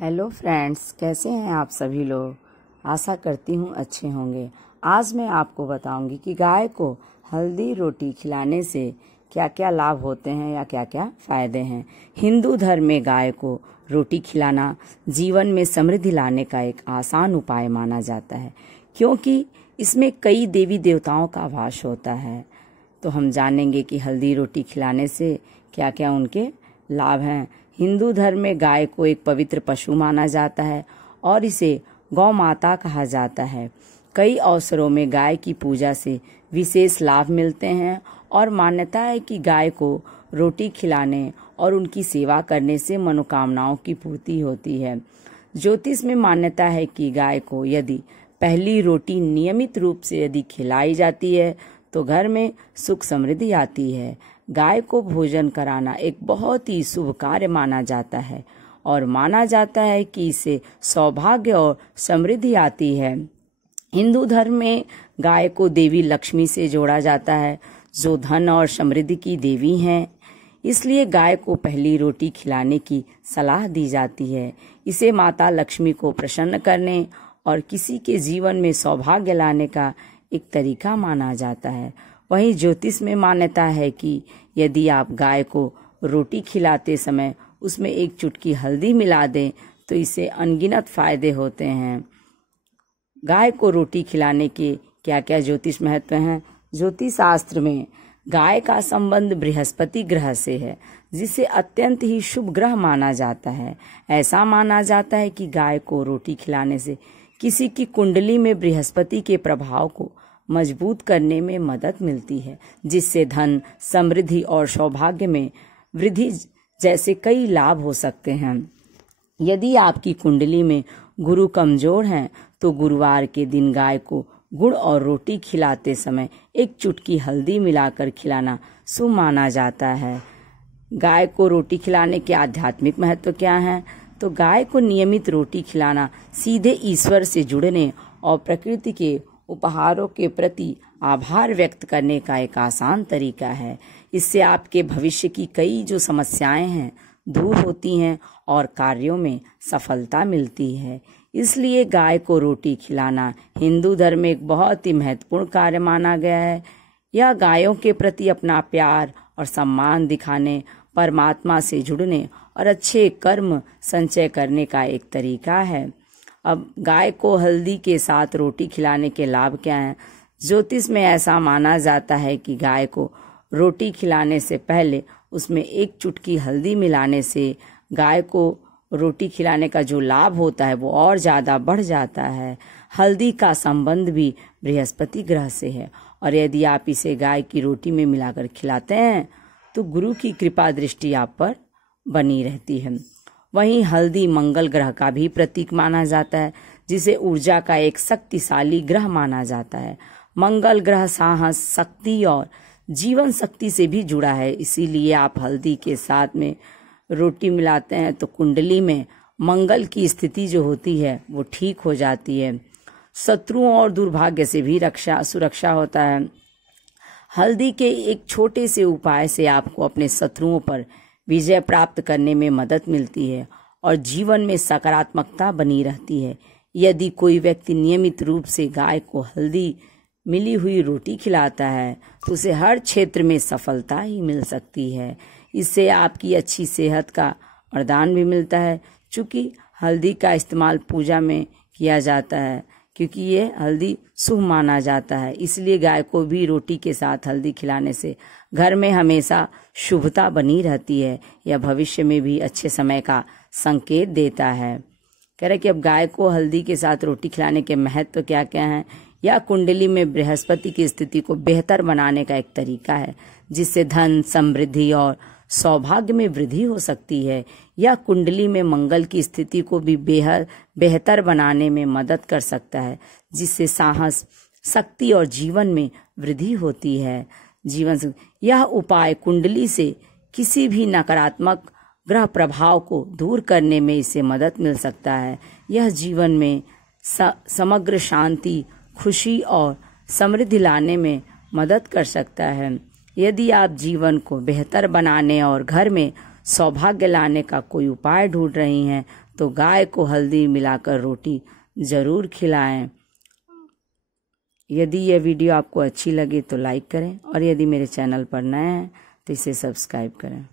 Hello friends, कैसे हैं आप सभी लोग। आशा करती हूँ अच्छे होंगे। आज मैं आपको बताऊंगी कि गाय को हल्दी रोटी खिलाने से क्या क्या लाभ होते हैं या क्या क्या फायदे हैं। हिंदू धर्म में गाय को रोटी खिलाना जीवन में समृद्धि लाने का एक आसान उपाय माना जाता है, क्योंकि इसमें कई देवी देवताओं का वास होता है। तो हम जानेंगे कि हल्दी रोटी खिलाने से क्या क्या उनके लाभ हैं। हिंदू धर्म में गाय को एक पवित्र पशु माना जाता है और इसे गौ माता कहा जाता है। कई अवसरों में गाय की पूजा से विशेष लाभ मिलते हैं और मान्यता है कि गाय को रोटी खिलाने और उनकी सेवा करने से मनोकामनाओं की पूर्ति होती है। ज्योतिष में मान्यता है कि गाय को यदि पहली रोटी नियमित रूप से यदि खिलाई जाती है तो घर में सुख समृद्धि आती है। गाय को भोजन कराना एक बहुत ही शुभ कार्य माना जाता है और माना जाता है कि इससे सौभाग्य और समृद्धि आती है। हिंदू धर्म में गाय को देवी लक्ष्मी से जोड़ा जाता है, जो धन और समृद्धि की देवी हैं। इसलिए गाय को पहली रोटी खिलाने की सलाह दी जाती है। इसे माता लक्ष्मी को प्रसन्न करने और किसी के जीवन में सौभाग्य लाने का एक तरीका माना जाता है। वहीं ज्योतिष में मान्यता है कि यदि आप गाय को रोटी खिलाते समय उसमें एक चुटकी हल्दी मिला दें तो इससे अनगिनत फायदे होते हैं। गाय को रोटी खिलाने के क्या क्या ज्योतिष महत्व हैं। ज्योतिष शास्त्र में गाय का संबंध बृहस्पति ग्रह से है, जिसे अत्यंत ही शुभ ग्रह माना जाता है। ऐसा माना जाता है कि गाय को रोटी खिलाने से किसी की कुंडली में बृहस्पति के प्रभाव को मजबूत करने में मदद मिलती है, जिससे धन, समृद्धि और सौभाग्य में वृद्धि जैसे कई लाभ हो सकते हैं। यदि आपकी कुंडली में गुरु कमजोर हैं तो गुरुवार के दिन गाय को गुड़ और रोटी खिलाते समय एक चुटकी हल्दी मिलाकर खिलाना शुभ माना जाता है। गाय को रोटी खिलाने के आध्यात्मिक महत्व क्या है, तो गाय को नियमित रोटी खिलाना सीधे ईश्वर से जुड़ने और प्रकृति के उपहारों के प्रति आभार व्यक्त करने का एक आसान तरीका है। इससे आपके भविष्य की कई जो समस्याएं हैं दूर होती हैं और कार्यों में सफलता मिलती है। इसलिए गाय को रोटी खिलाना हिंदू धर्म में एक बहुत ही महत्वपूर्ण कार्य माना गया है। यह गायों के प्रति अपना प्यार और सम्मान दिखाने, परमात्मा से जुड़ने और अच्छे कर्म संचय करने का एक तरीका है। अब गाय को हल्दी के साथ रोटी खिलाने के लाभ क्या हैं। ज्योतिष में ऐसा माना जाता है कि गाय को रोटी खिलाने से पहले उसमें एक चुटकी हल्दी मिलाने से गाय को रोटी खिलाने का जो लाभ होता है वो और ज्यादा बढ़ जाता है। हल्दी का संबंध भी बृहस्पति ग्रह से है और यदि आप इसे गाय की रोटी में मिलाकर खिलाते हैं तो गुरु की कृपा दृष्टि आप पर बनी रहती है। वहीं हल्दी मंगल ग्रह का भी प्रतीक माना जाता है, जिसे ऊर्जा का एक शक्तिशाली ग्रह माना जाता है। मंगल ग्रह साहस, शक्ति और जीवन शक्ति से भी जुड़ा है। इसीलिए आप हल्दी के साथ में रोटी मिलाते हैं तो कुंडली में मंगल की स्थिति जो होती है वो ठीक हो जाती है। शत्रुओं और दुर्भाग्य से भी सुरक्षा होता है। हल्दी के एक छोटे से उपाय से आपको अपने शत्रुओं पर विजय प्राप्त करने में मदद मिलती है और जीवन में सकारात्मकता बनी रहती है। यदि कोई व्यक्ति नियमित रूप से गाय को हल्दी मिली हुई रोटी खिलाता है तो उसे हर क्षेत्र में सफलता ही मिल सकती है। इससे आपकी अच्छी सेहत का वरदान भी मिलता है। चूंकि हल्दी का इस्तेमाल पूजा में किया जाता है, क्योंकि ये हल्दी शुभ माना जाता है, इसलिए गाय को भी रोटी के साथ हल्दी खिलाने से घर में हमेशा शुभता बनी रहती है। यह भविष्य में भी अच्छे समय का संकेत देता है। कह रहे कि अब गाय को हल्दी के साथ रोटी खिलाने के महत्व क्या क्या हैं। यह कुंडली में बृहस्पति की स्थिति को बेहतर बनाने का एक तरीका है, जिससे धन, समृद्धि और सौभाग्य में वृद्धि हो सकती है। यह कुंडली में मंगल की स्थिति को भी बेहतर बनाने में मदद कर सकता है, जिससे साहस, शक्ति और जीवन में वृद्धि होती है। यह उपाय कुंडली से किसी भी नकारात्मक ग्रह प्रभाव को दूर करने में इसे मदद मिल सकता है। यह जीवन में समग्र शांति, खुशी और समृद्धि लाने में मदद कर सकता है। यदि आप जीवन को बेहतर बनाने और घर में सौभाग्य लाने का कोई उपाय ढूंढ रही हैं तो गाय को हल्दी मिलाकर रोटी ज़रूर खिलाएं। यदि यह वीडियो आपको अच्छी लगे तो लाइक करें और यदि मेरे चैनल पर नए हैं तो इसे सब्सक्राइब करें।